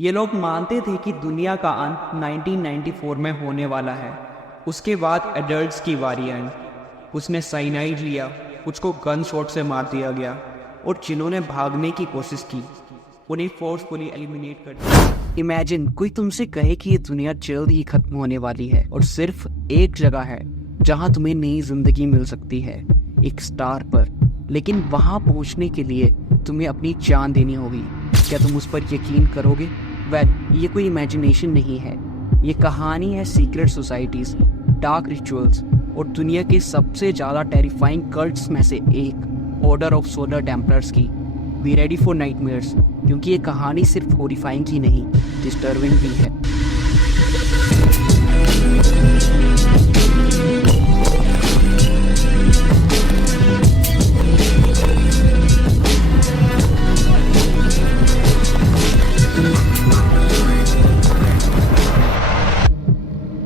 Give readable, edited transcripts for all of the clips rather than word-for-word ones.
ये लोग मानते थे कि दुनिया का अंत 1994 में होने वाला है। उसके बाद एडल्ट्स की बारी आई। उसने साइनाइड लिया, कुछ को गन शॉट से मार दिया गया और जिन्होंने भागने की कोशिश की उन्हें फोर्सफुली एलिमिनेट कर दिया। इमेजिन कोई तुमसे कहे कि ये दुनिया जल्द ही खत्म होने वाली है और सिर्फ एक जगह है जहां तुम्हें नई जिंदगी मिल सकती है, एक स्टार पर। लेकिन वहां पहुंचने के लिए तुम्हें अपनी जान देनी होगी। क्या तुम उस पर यकीन करोगे? ये कोई इमेजिनेशन नहीं है, ये कहानी है सीक्रेट सोसाइटीज, डार्क रिचुअल्स और दुनिया के सबसे ज़्यादा टेरिफाइंग कल्ट्स में से एक, ऑर्डर ऑफ सोलर टेम्पलर्स की। बी रेडी फॉर नाइटमेयर्स, क्योंकि ये कहानी सिर्फ हॉरिफाइंग ही नहीं, डिस्टर्बिंग भी है।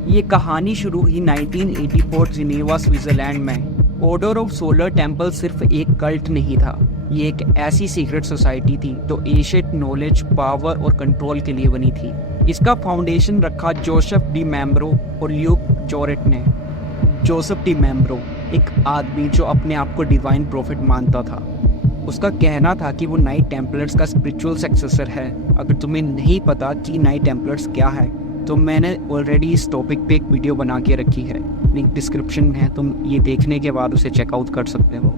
ये कहानी शुरू हुई 1984 जिनेवा स्विट्जरलैंड में। ऑर्डर ऑफ सोलर टेम्पल सिर्फ एक कल्ट नहीं था, ये एक ऐसी सीक्रेट सोसाइटी थी जो एशियन नॉलेज, पावर और कंट्रोल के लिए बनी थी। इसका फाउंडेशन रखा जोसेफ डी मेम्ब्रो और ल्यूक जोरेट ने। जोसेफ डी मेम्ब्रो एक आदमी जो अपने आप को डिवाइन प्रॉफिट मानता था। उसका कहना था कि वो नाइट टेम्पलर्स का स्पिरिचुअल सक्सेसर है। अगर तुम्हें नहीं पता कि नाइट टेम्पलर्स क्या है तो मैंने ऑलरेडी इस टॉपिक पे एक वीडियो बना के रखी है, लिंक डिस्क्रिप्शन में है, तुम ये देखने के बाद उसे चेकआउट कर सकते हो।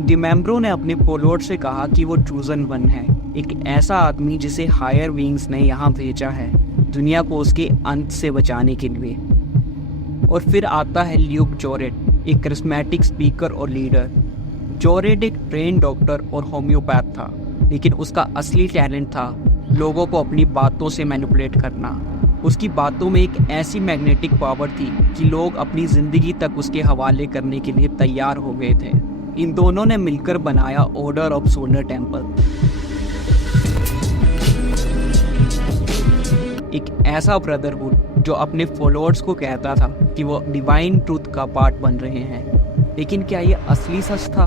डी मेम्ब्रो ने अपने फॉलोअर्स से कहा कि वो चूजन वन है, एक ऐसा आदमी जिसे हायर विंग्स ने यहाँ भेजा है दुनिया को उसके अंत से बचाने के लिए। और फिर आता है ल्यूक जोरेट, एक करिस्मेटिक स्पीकर और लीडर। जोरेट एक ट्रेन डॉक्टर और होम्योपैथ था, लेकिन उसका असली टैलेंट था लोगों को अपनी बातों से मैनिपुलेट करना। उसकी बातों में एक ऐसी मैग्नेटिक पावर थी कि लोग अपनी जिंदगी तक उसके हवाले करने के लिए तैयार हो गए थे। इन दोनों ने मिलकर बनाया ऑर्डर ऑफ सोलर टेम्पल, एक ऐसा ब्रदरहुड जो अपने फॉलोअर्स को कहता था कि वो डिवाइन ट्रूथ का पार्ट बन रहे हैं। लेकिन क्या ये असली सच था?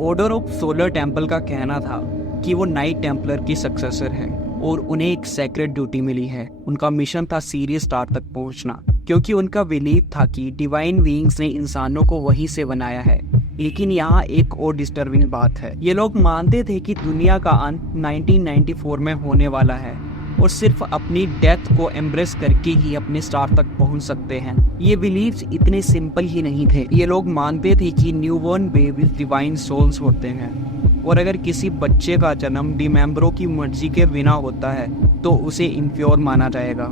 ऑर्डर ऑफ सोलर टेम्पल का कहना था कि वो नाइट टेम्पलर की सक्सेसर है और उन्हें एक सेक्रेट ड्यूटी मिली है। उनका मिशन था सीरियस स्टार तक पहुंचना, क्योंकि उनका बिलीव था कि डिवाइन बीइंग्स ने इंसानों को वहीं से बनाया है। लेकिन यहाँ एक और डिस्टर्बिंग बात है, ये लोग मानते थे कि दुनिया का अंत 1994 में होने वाला है और सिर्फ अपनी डेथ को एम्ब्रेस करके ही अपने स्टार तक पहुंच सकते हैं। ये बिलीव्स इतने सिंपल ही नहीं थे। ये लोग मानते थे कि न्यूबॉर्न बेबीज डिवाइन सोल्स होते हैं और अगर किसी बच्चे का जन्म डी मेम्ब्रो की मर्जी के बिना होता है तो उसे इम्प्योर माना जाएगा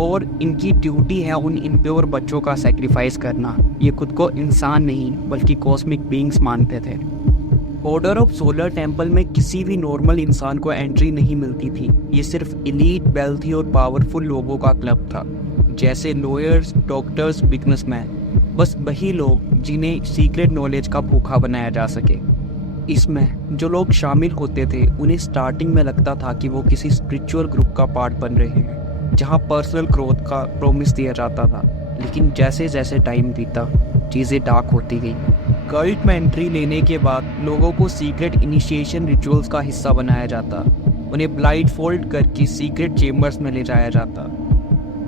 और इनकी ड्यूटी है उन इम्प्योर बच्चों का सेक्रीफाइस करना। ये खुद को इंसान नहीं बल्कि कॉस्मिक बीइंग्स मानते थे। ऑर्डर ऑफ सोलर टेम्पल में किसी भी नॉर्मल इंसान को एंट्री नहीं मिलती थी। ये सिर्फ एलीट, वेल्थी और पावरफुल लोगों का क्लब था, जैसे लॉयर्स, डॉक्टर्स, बिजनेसमैन। बस वही लोग जिन्हें सीक्रेट नॉलेज का भूखा बनाया जा सके। इसमें जो लोग शामिल होते थे उन्हें स्टार्टिंग में लगता था कि वो किसी स्पिरिचुअल ग्रुप का पार्ट बन रहे हैं जहां पर्सनल ग्रोथ का प्रॉमिस दिया जाता था। लेकिन जैसे जैसे टाइम बीता चीज़ें डार्क होती गई। कल्ट में एंट्री लेने के बाद लोगों को सीक्रेट इनिशिएशन रिचुअल्स का हिस्सा बनाया जाता, उन्हें ब्लाइंड फोल्ड करके सीक्रेट चेम्बर्स में ले जाया जाता।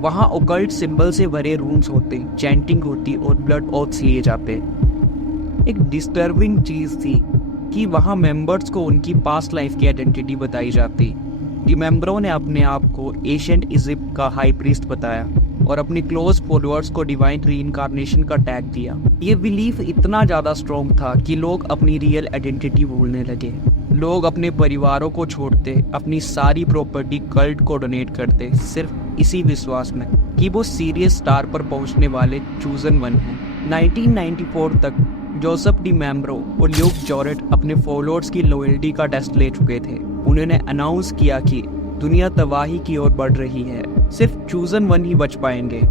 वहाँ ओकल्ट सिंबल से भरे रूम्स होते, चैंटिंग होती और ब्लड ओथ्स लिए जाते। एक डिस्टर्बिंग चीज़ थी कि वहाँ मेंबर्स को उनकी पास्ट लाइफ की आइडेंटिटी बताई जाती। डी मेम्ब्रो ने अपने आप को एशियंट इजिप्ट का हाई प्रीस्ट बताया और अपनी क्लोज फॉलोअर्स को डिवाइन रीइंकार्नेशन का टैग दिया। ये बिलीफ इतना ज़्यादा स्ट्रॉन्ग था कि लोग अपनी रियल आइडेंटिटी भूलने लगे। लोग अपने परिवारों को छोड़ते, अपनी सारी प्रॉपर्टी कल्ट को डोनेट करते, सिर्फ इसी विश्वास में कि वो सीरियस स्टार पर पहुंचने वाले चूजन वन हैं। 1994 तक जोसेफ डी मेम्ब्रो और ल्यूक जोरेट अपने फॉलोअर्स की लॉयल्टी का टेस्ट ले चुके थे। उन्होंने अनाउंस किया कि दुनिया तबाही की ओर बढ़ रही है, सिर्फ चूजन वन ही बच पाएंगे।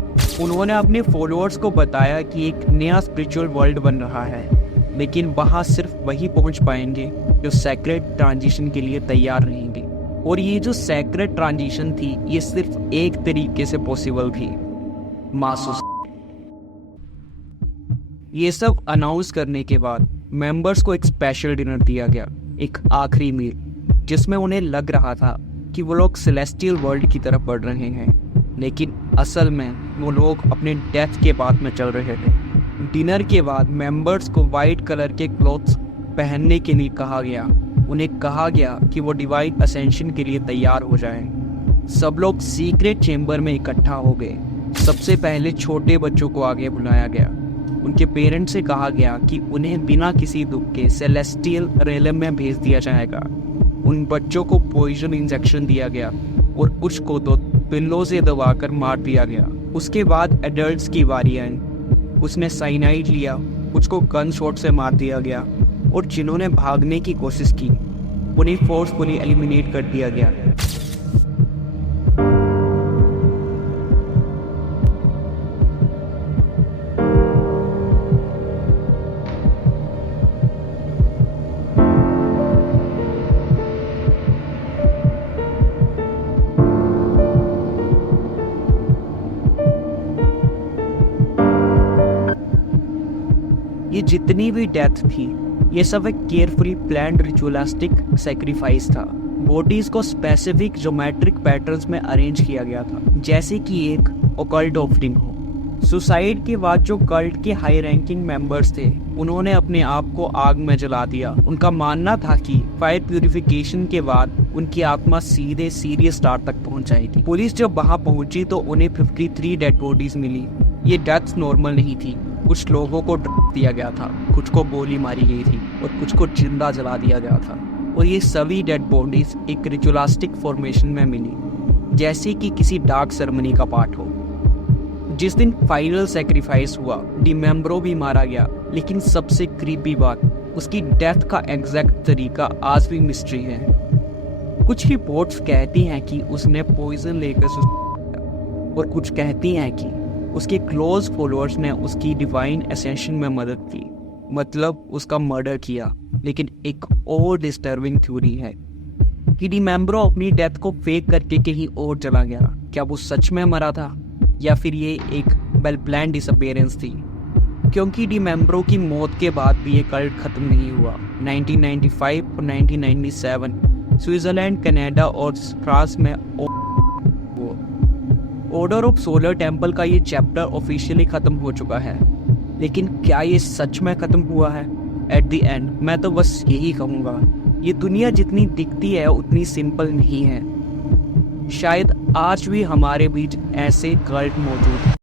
उन्होंने अपने फॉलोअर्स को बताया कि एक नया स्पिरिचुअल वर्ल्ड बन रहा है, लेकिन वहाँ सिर्फ वही पहुँच पाएंगे जो सेक्रेट ट्रांजिशन के लिए तैयार रहेंगे। और ये जो सेक्रेट ट्रांजिशन थी ये सिर्फ एक तरीके से पॉसिबल थी, मासूस। ये सब अनाउंस करने के बाद मेंबर्स को एक स्पेशल डिनर दिया गया, एक आखिरी मील। जिसमें उन्हें लग रहा था कि वो लोग सेलेस्टियल वर्ल्ड की तरफ बढ़ रहे हैं, लेकिन असल में वो लोग अपने डेथ के बाद में चल रहे थे। डिनर के बाद मेंबर्स को वाइट कलर के क्लॉथ्स पहनने के लिए कहा गया। उन्हें कहा गया कि वो डिवाइन असेंशन के लिए तैयार हो जाएं। सब लोग सीक्रेट चेंबर में इकट्ठा हो गए। सबसे पहले छोटे बच्चों को आगे बुलाया गया। उनके पेरेंट्स से कहा गया कि उन्हें बिना किसी दुख के सेलेस्टियल रेलम में भेज दिया जाएगा। उन बच्चों को पॉइजन इंजेक्शन दिया गया और कुछ को तो पिल्लों से दबाकर मार दिया गया। उसके बाद एडल्ट्स की बारी आई। उसने साइनाइड लिया, कुछ को गन शॉट से मार दिया गया और जिन्होंने भागने की कोशिश की उन्हें फोर्सफुली एलिमिनेट कर दिया गया। ये जितनी भी डेथ थी ये सब एक केयरफुली प्लान्ड रिचुअलिस्टिक सैक्रिफाइस था। बॉडीज को स्पेसिफिक ज्योमेट्रिक पैटर्न्स में अरेंज किया गया था, जैसे कि एक ओकल्ट ऑफरिंग हो। सुसाइड के बाद जो कल्ट के हाई रैंकिंग मेंबर्स थे उन्होंने अपने आप को आग में जला दिया। उनका मानना था कि फायर प्यूरिफिकेशन के बाद उनकी आत्मा सीधे सीरियस स्टार तक पहुंच जाएगी। पुलिस जब वहां पहुंची तो उन्हें 53 डेड बॉडीज मिली। ये डेथ्स नॉर्मल नहीं थी। कुछ लोगों को दिया गया था, कुछ को गोली मारी गई थी और कुछ को जिंदा जला दिया गया था। और ये सभी डेड बॉडीज एक रिचुअलिस्टिक फॉर्मेशन में मिली, जैसे कि किसी डार्क सेरेमनी का पार्ट हो। जिस दिन फाइनल सैक्रिफाइस हुआ डिमेम्ब्रो भी मारा गया, लेकिन सबसे क्रीपी बात उसकी डेथ का एग्जैक्ट तरीका आज भी मिस्ट्री है। कुछ रिपोर्ट्स कहती हैं कि उसने पॉइजन लेकर और कुछ कहती हैं कि उसके क्लोज फॉलोअर्स ने उसकी डिवाइन असेंशन में मदद की, मतलब उसका मर्डर किया। लेकिन एक और डिस्टर्बिंग थ्योरी है कि डिमेम्ब्रो अपनी डेथ को फेक करके कहीं और चला गया। क्या वो सच में मरा था या फिर ये एक वेल प्लान डिसअपियरेंस थी? क्योंकि डिमेम्ब्रो की मौत के बाद भी ये कल्ट खत्म नहीं हुआ। 1995 और 1997 स्विट्जरलैंड, कनाडा और फ्रांस में ऑर्डर ऑफ सोलर टेम्पल का ये चैप्टर ऑफिशियली खत्म हो चुका है। लेकिन क्या ये सच में खत्म हुआ है? एट द एंड मैं तो बस यही कहूँगा, ये दुनिया जितनी दिखती है उतनी सिंपल नहीं है। शायद आज भी हमारे बीच ऐसे कल्ट मौजूद हैं।